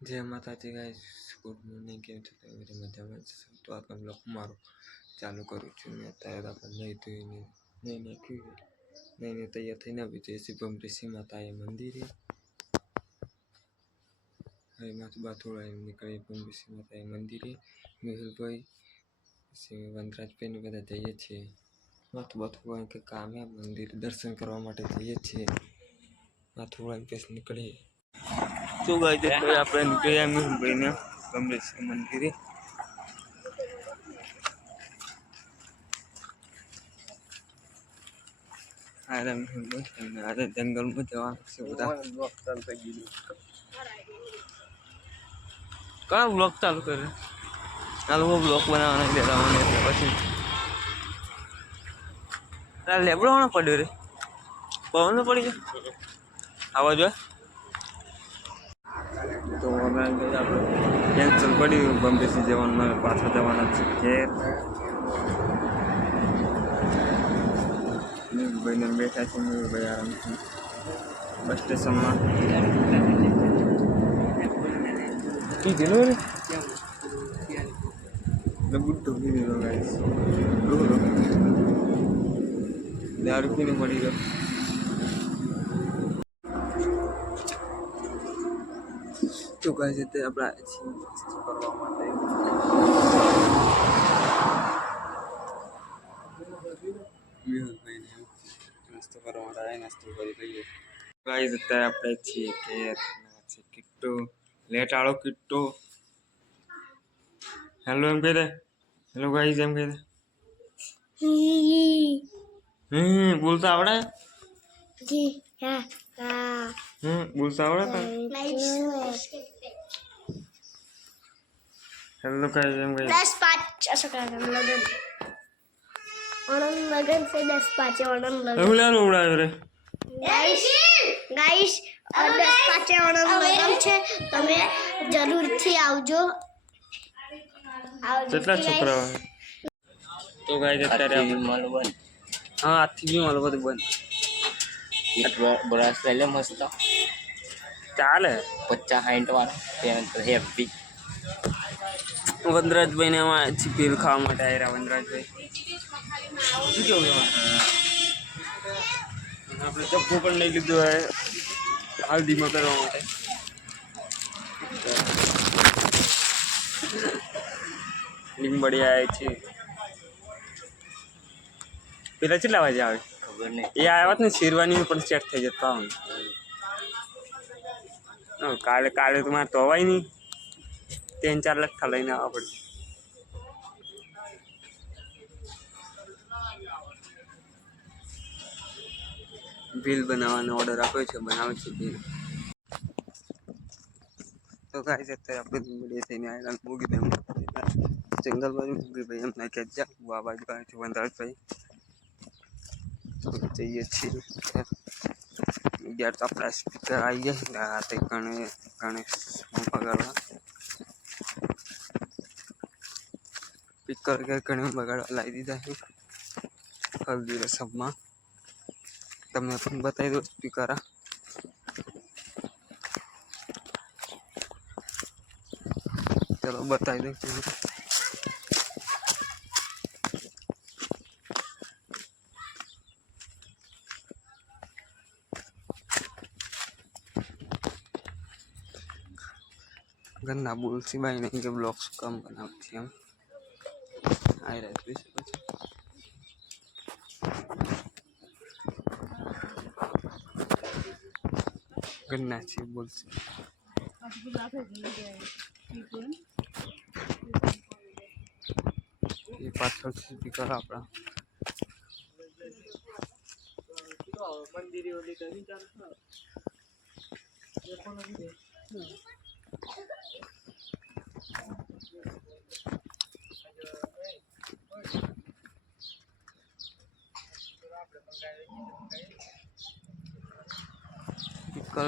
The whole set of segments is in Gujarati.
जय माता दी गाइस, गुड मॉर्निंग। केम छो તમે બધા મજામાં છો? તો આ બ્લોગ મારો ચાલુ કરું છું મેં અત્યારે આપણે નહીં નાખ્યું નહીં તૈયાર થઈને આવી જઈએ શિવમ ઋષિ માતાએ મંદિરે. હવે માથું બાથું નીકળી શિવમ ઋષિ માતાએ મંદિરે. મેહુલભાઈ પછી વનરાજભાઈને બધા જઈએ છીએ માથું બાથું કે કામે મંદિર દર્શન કરવા માટે જઈએ છીએ. માથું વાળી પેસ નીકળીએ तो गाइस देखो यहाँ पे निकले भाई ने कमरे से मंदिर जंगल में जवा से क्या ब्लॉग चालू कर वो ब्लॉग बनाना दे रहा हूँ पी लेबड़ो होना पड़े रे पवन पड़ी गया आवाज तो हमें कैंसल पड़ी बम्बे से जवान में पाछा जवाना घेर भाई ने बैठा है भाई आराम से बस स्टेशन में बुढ़ो भी नहीं होगा दारू पीने पड़ी रहा तो गाइस તે આપણા કરવા માટે નાસ્તો કરવા માટે આવે નાસ્તો કરી લઈએ. ગાઈસ અત્યારે આપણે છીએ કે કિટ્ટુ લેટ આળો કિટ્ટુ હેલો એમ કહી દે. હેલો ગાઈસ એમ કહી દે. બોલતા આવડે? જી હા હા બોલતા આવડે તને? हेलो गाइस हम गए 10-5 ऐसा कर रहे हैं लगन से 10-5 लगन હું લેવાનું ઉડાવ્યો રે ગાઈસ 10-5 लगन છે તમે જરૂરથી આવજો કેટલા છોકરા તો ગાઈસ અત્યારે માલો બંધ હા આથી બી માલો બધું બંધ બ્રશ લઈ લે મસ્ત ચાલે 50-60 વાળો હેપી वनराज भाई ने वहाँ चिपील खावा માટે આવ્યા. વનરાજ ભાઈ શું કેવું આપણે ચપ્પુ પણ લઈ લીધું હોય હલ્દીમાં કરવા માટે. લીંબડી આવે છે પેલા કેટલા વાગે આવે ખબર નહીં. એ આવ્યા ને શેરવાની પણ સેટ થઈ જતા કાલે કાલે તો મારે તો અવાય નહીં 3-4 લઠ્ઠા લઈને આવવા પડશે. ભીલ બનાવવાનો ઓર્ડર આપ્યો છે બનાવે છે ભીલ. તો ગાઈસ અત્યારે આપણે લીંબડી થઈને આવેલા મૂકી દે જંગલ બાજુ મૂકી ભાઈ એમ ના કે જા આ બાજુ આવે છે વનરાજભાઈ જઈએ છીએ. યાર તો આપણા સ્પીકર આવી ગયા તે ગણેશ બગાડવા સ્પીકર ગણેશ બગાડવા લાવી દીધા છે હલ્દી રસમમાં. તમને પણ બતાવી દો સ્પીકર ચલો બતાવી દો. गन्ना बोलसी भाई नहीं के ब्लॉग्स कम बनाती हम आई रहती है कुछ गन्ना ची बोलसी ये पाथर से भी करा अपना मंदिर वाली कहीं जाना ये कौन है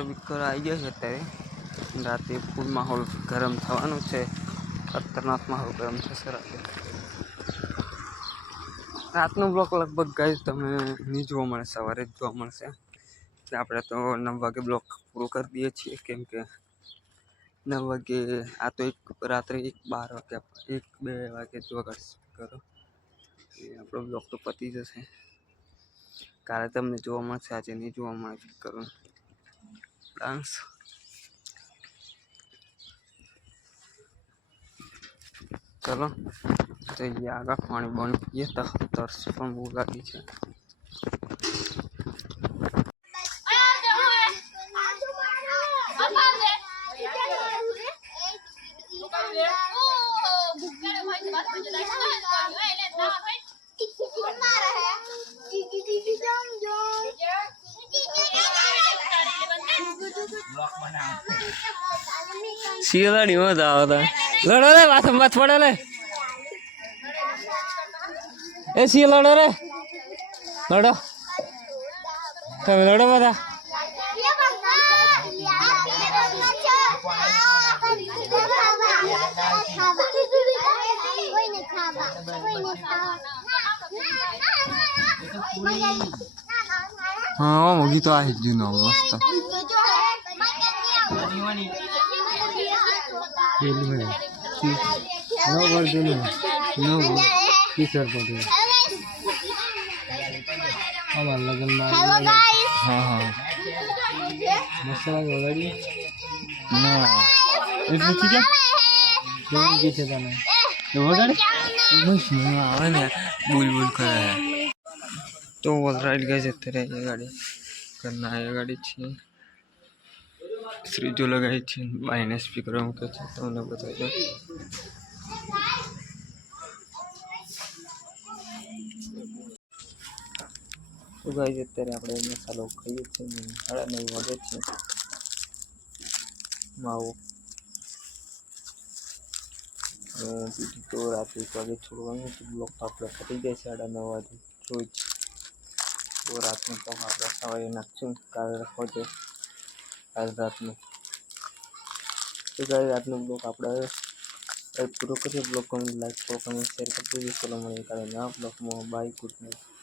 बिक्कर आई गया है અત્યારે રાતે ફૂલ માહોલ ગરમ થવાનો છે. ખતરનાક માહોલ ગરમ થશે રાતે. રાતનો બ્લોક લગભગ ગાઈસ તમે નહીં જોવા મળે સવારે જ જોવા મળશે. આપણે તો 9 વાગે બ્લોક પૂરો કરી દઈએ છીએ કેમ કે 9 વાગે આ તો એક રાત્રે 1 2 વાગે જો કરો આપણો બ્લોગ તો પતી જશે. કાલે તમને જોવા મળશે, આજે નહીં જોવા મળે કરો ડાન્સ. ચલો તો આગળ પાણી બની પીએ તો તરસ પણ બહુ લાગી છે. શિયાળાની મજા આવે લડો રે વાત પડે લે એ સિંહ લડો રે લડો તમે લડો બધા હા મોગી તો આવી જ ગયું મસ્ત કિશોર પટેલ અમારા લગ્નમાં હા હા મસાલા વગાડી ના એટલું છે છે તને વગાડે આવે ને બોલ બોલ કરે તો રાઈડ ગઈ છે અત્યારે એ ગાડી ઘરના એ ગાડી છે શ્રીજો લગાવી છે બાઈને સ્પીકર મૂક્યો છે તમને બતાવજો. તો ગાઈસ અત્યારે આપણે મસાલો ખાઈએ છીએ 9:30 વાગે છે માવો બીજું તો રાતે 1 વાગે છોડવાનું તો બ્લોક આપણે પતી જાય છે 9:30 વાગે રોજ. તો રાતનું તો આપણે સવારે નાખશું કાલે રાખો છે કાલ રાતનું. તો ગાઈસ રાતનો બ્લોક આપણે પૂરો કરીએ. બ્લોગ ગમે લાઈક કરો, કમેન્ટ શેર કરી દેજો. ચલો મળીએ કાલે નવા બ્લોગમાં. Bye, good night.